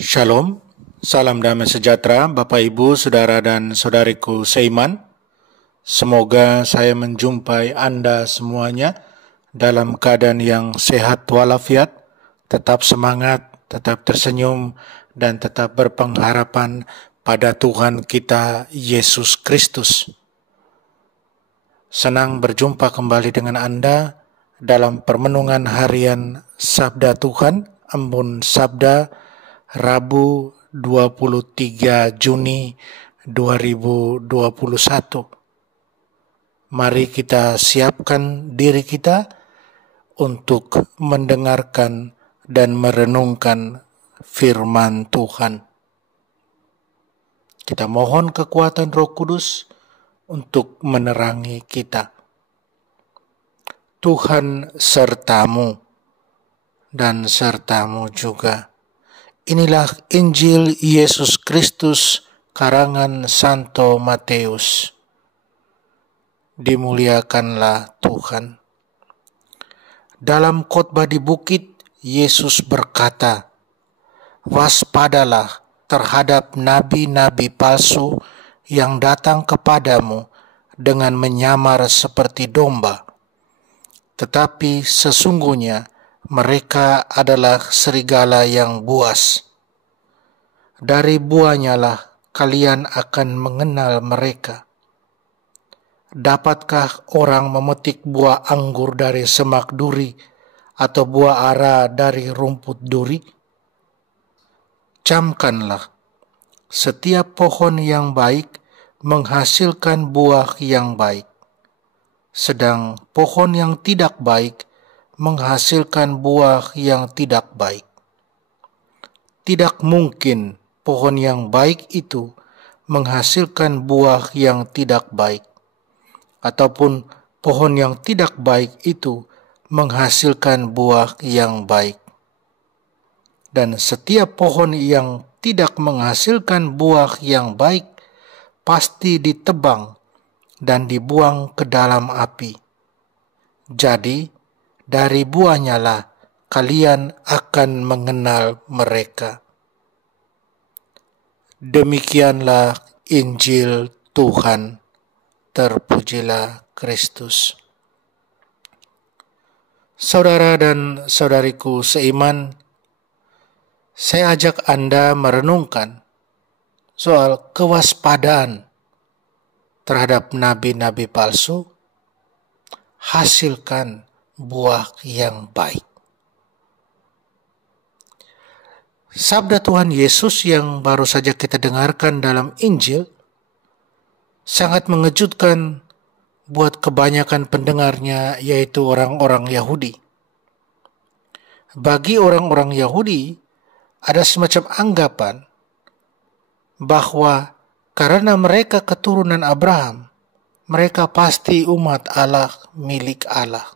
Shalom, salam damai sejahtera Bapak Ibu, Saudara dan Saudariku seiman. Semoga saya menjumpai Anda semuanya dalam keadaan yang sehat walafiat, tetap semangat, tetap tersenyum, dan tetap berpengharapan pada Tuhan kita Yesus Kristus. Senang berjumpa kembali dengan Anda dalam permenungan harian Sabda Tuhan, Embun Sabda, Rabu 23 Juni 2021. Mari kita siapkan diri kita untuk mendengarkan dan merenungkan firman Tuhan. Kita mohon kekuatan Roh Kudus untuk menerangi kita. Tuhan sertamu dan sertamu juga. Inilah Injil Yesus Kristus karangan Santo Matius. Dimuliakanlah Tuhan. Dalam khotbah di bukit, Yesus berkata, "Waspadalah terhadap nabi-nabi palsu yang datang kepadamu dengan menyamar seperti domba, tetapi sesungguhnya mereka adalah serigala yang buas. Dari buahnya lah kalian akan mengenal mereka. Dapatkah orang memetik buah anggur dari semak duri atau buah ara dari rumput duri? Camkanlah, setiap pohon yang baik menghasilkan buah yang baik, sedang pohon yang tidak baik menghasilkan buah yang tidak baik. Tidak mungkin pohon yang baik itu menghasilkan buah yang tidak baik, ataupun pohon yang tidak baik itu menghasilkan buah yang baik. Dan setiap pohon yang tidak menghasilkan buah yang baik pasti ditebang dan dibuang ke dalam api. Jadi, dari buahnya lah kalian akan mengenal mereka." Demikianlah Injil Tuhan. Terpujilah Kristus. Saudara dan saudariku seiman, saya ajak Anda merenungkan soal kewaspadaan terhadap nabi-nabi palsu. Hasilkan buah yang baik. Sabda Tuhan Yesus yang baru saja kita dengarkan dalam Injil sangat mengejutkan buat kebanyakan pendengarnya, yaitu orang-orang Yahudi. Bagi orang-orang Yahudi, ada semacam anggapan bahwa karena mereka keturunan Abraham, mereka pasti umat Allah, milik Allah.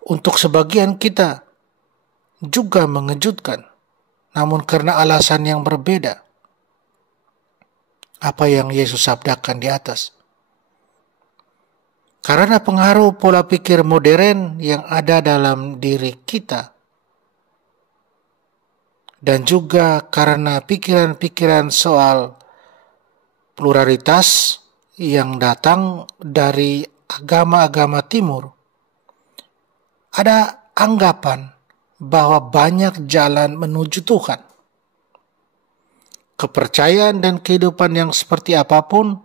Untuk sebagian kita juga mengejutkan, namun karena alasan yang berbeda. Apa yang Yesus sabdakan di atas. Karena pengaruh pola pikir modern yang ada dalam diri kita, dan juga karena pikiran-pikiran soal pluralitas yang datang dari agama-agama timur, ada anggapan bahwa banyak jalan menuju Tuhan. Kepercayaan dan kehidupan yang seperti apapun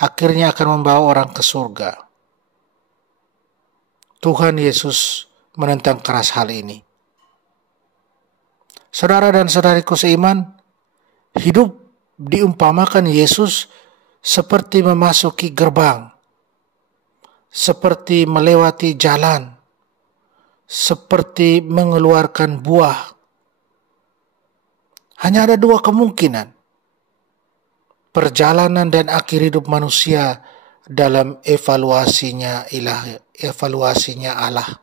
akhirnya akan membawa orang ke surga. Tuhan Yesus menentang keras hal ini. Saudara dan saudariku seiman, hidup diumpamakan Yesus seperti memasuki gerbang, seperti melewati jalan, seperti mengeluarkan buah. Hanya ada dua kemungkinan. Perjalanan dan akhir hidup manusia dalam evaluasinya Allah.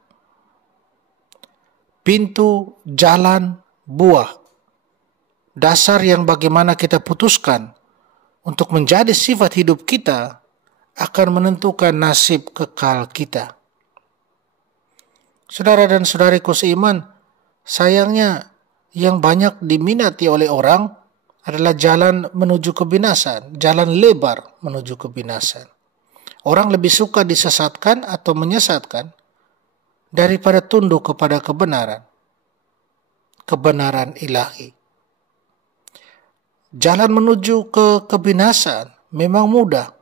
Pintu, jalan, buah. Dasar yang bagaimana kita putuskan untuk menjadi sifat hidup kita akan menentukan nasib kekal kita. Saudara dan saudariku seiman, sayangnya yang banyak diminati oleh orang adalah jalan menuju kebinasan, jalan lebar menuju kebinasan. Orang lebih suka disesatkan atau menyesatkan daripada tunduk kepada kebenaran ilahi. Jalan menuju ke kebinasan memang mudah,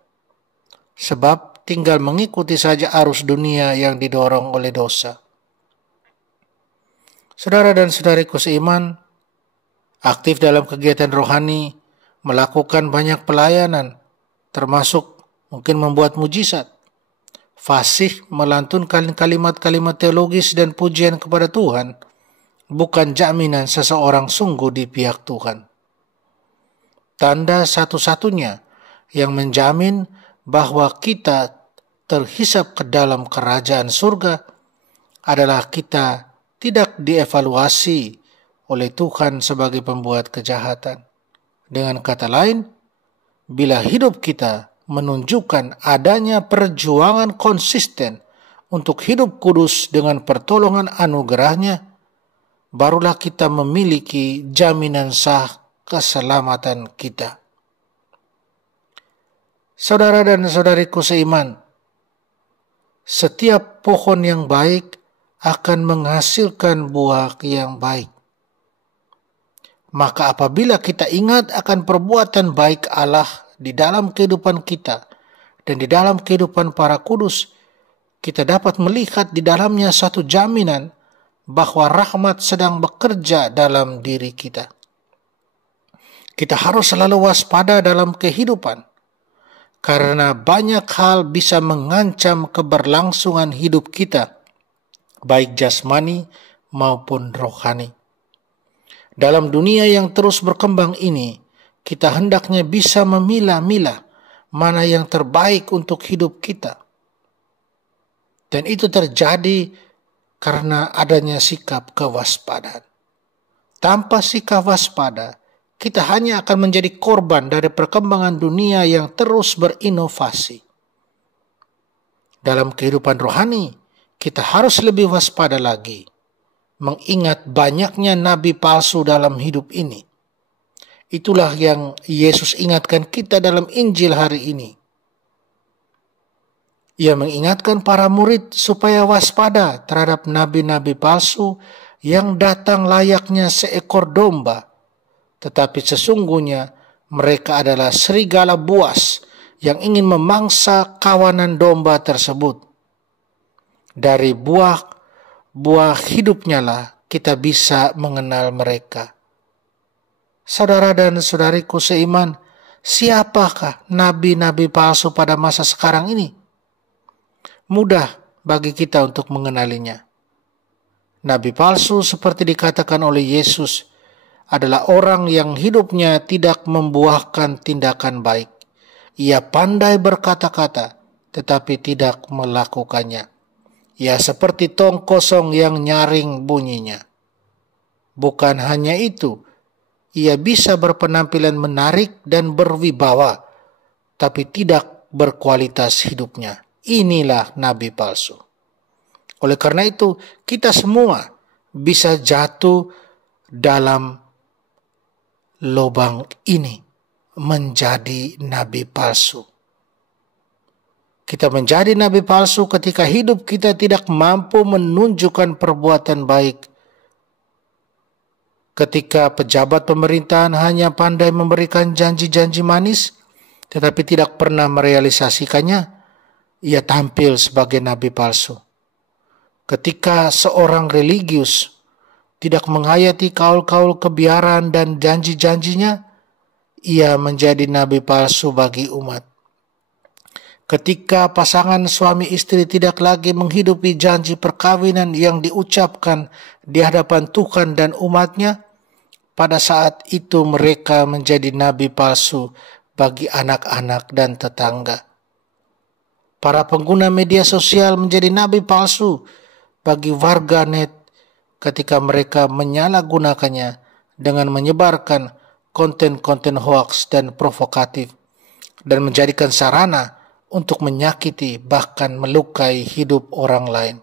sebab tinggal mengikuti saja arus dunia yang didorong oleh dosa. Saudara dan saudariku seiman, aktif dalam kegiatan rohani, melakukan banyak pelayanan, termasuk mungkin membuat mujizat, fasih melantunkan kalimat-kalimat teologis dan pujian kepada Tuhan, bukan jaminan seseorang sungguh di pihak Tuhan. Tanda satu-satunya yang menjamin bahwa kita terhisap ke dalam kerajaan surga adalah kita tidak dievaluasi oleh Tuhan sebagai pembuat kejahatan. Dengan kata lain, bila hidup kita menunjukkan adanya perjuangan konsisten untuk hidup kudus dengan pertolongan anugerahnya, barulah kita memiliki jaminan sah keselamatan kita. Saudara dan saudariku seiman, setiap pohon yang baik akan menghasilkan buah yang baik. Maka apabila kita ingat akan perbuatan baik Allah di dalam kehidupan kita dan di dalam kehidupan para kudus, kita dapat melihat di dalamnya satu jaminan bahwa rahmat sedang bekerja dalam diri kita. Kita harus selalu waspada dalam kehidupan, karena banyak hal bisa mengancam keberlangsungan hidup kita, baik jasmani maupun rohani. Dalam dunia yang terus berkembang ini, kita hendaknya bisa memilah-milah mana yang terbaik untuk hidup kita. Dan itu terjadi karena adanya sikap kewaspadaan. Tanpa sikap waspada, kita hanya akan menjadi korban dari perkembangan dunia yang terus berinovasi. Dalam kehidupan rohani, kita harus lebih waspada lagi, mengingat banyaknya nabi palsu dalam hidup ini. Itulah yang Yesus ingatkan kita dalam Injil hari ini. Ia mengingatkan para murid supaya waspada terhadap nabi-nabi palsu yang datang layaknya seekor domba, tetapi sesungguhnya mereka adalah serigala buas yang ingin memangsa kawanan domba tersebut. Dari buah hidupnya lah kita bisa mengenal mereka. Saudara dan saudariku seiman, siapakah nabi-nabi palsu pada masa sekarang ini? Mudah bagi kita untuk mengenalinya. Nabi palsu seperti dikatakan oleh Yesus adalah orang yang hidupnya tidak membuahkan tindakan baik. Ia pandai berkata-kata tetapi tidak melakukannya. Ia seperti tong kosong yang nyaring bunyinya. Bukan hanya itu, ia bisa berpenampilan menarik dan berwibawa, tapi tidak berkualitas hidupnya. Inilah nabi palsu. Oleh karena itu, kita semua bisa jatuh dalam lubang ini, menjadi nabi palsu. Kita menjadi nabi palsu ketika hidup kita tidak mampu menunjukkan perbuatan baik. Ketika pejabat pemerintahan hanya pandai memberikan janji-janji manis, tetapi tidak pernah merealisasikannya, ia tampil sebagai nabi palsu. Ketika seorang religius tidak menghayati kaul-kaul kebiaran dan janji-janjinya, ia menjadi nabi palsu bagi umat. Ketika pasangan suami istri tidak lagi menghidupi janji perkawinan yang diucapkan di hadapan Tuhan dan umatnya, pada saat itu mereka menjadi nabi palsu bagi anak-anak dan tetangga. Para pengguna media sosial menjadi nabi palsu bagi warganet ketika mereka menyalahgunakannya dengan menyebarkan konten-konten hoaks dan provokatif dan menjadikan sarana untuk menyakiti bahkan melukai hidup orang lain.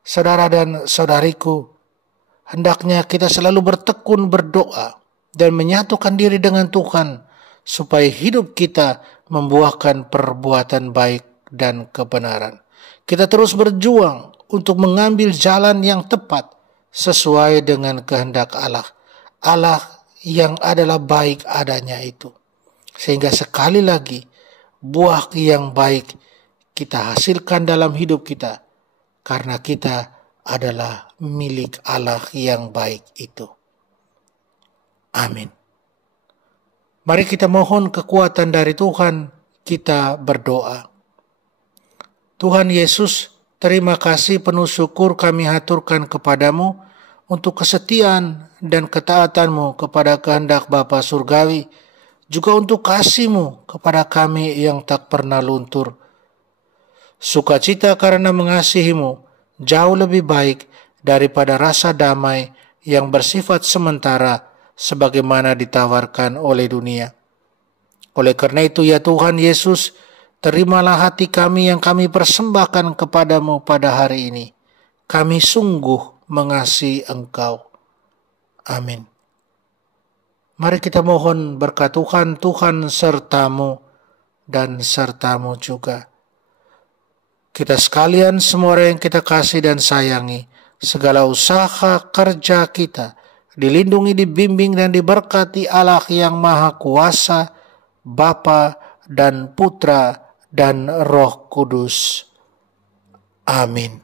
Saudara dan saudariku, hendaknya kita selalu bertekun berdoa dan menyatukan diri dengan Tuhan, supaya hidup kita membuahkan perbuatan baik dan kebenaran. Kita terus berjuang untuk mengambil jalan yang tepat sesuai dengan kehendak Allah. Allah yang adalah baik adanya itu. Sehingga sekali lagi, buah yang baik kita hasilkan dalam hidup kita, karena kita adalah milik Allah yang baik itu. Amin. Mari kita mohon kekuatan dari Tuhan, kita berdoa. Tuhan Yesus, terima kasih penuh syukur kami haturkan kepadamu untuk kesetiaan dan ketaatanmu kepada kehendak Bapa Surgawi, juga untuk kasih-Mu kepada kami yang tak pernah luntur. Sukacita karena mengasihi-Mu jauh lebih baik daripada rasa damai yang bersifat sementara, sebagaimana ditawarkan oleh dunia. Oleh karena itu, ya Tuhan Yesus, terimalah hati kami yang kami persembahkan kepadamu pada hari ini. Kami sungguh mengasihi Engkau. Amin. Mari kita mohon berkat Tuhan, Tuhan sertamu dan sertamu juga. Kita sekalian, semua orang yang kita kasih dan sayangi, segala usaha kerja kita dilindungi, dibimbing, dan diberkati Allah yang Maha Kuasa, Bapa dan Putra dan Roh Kudus. Amin.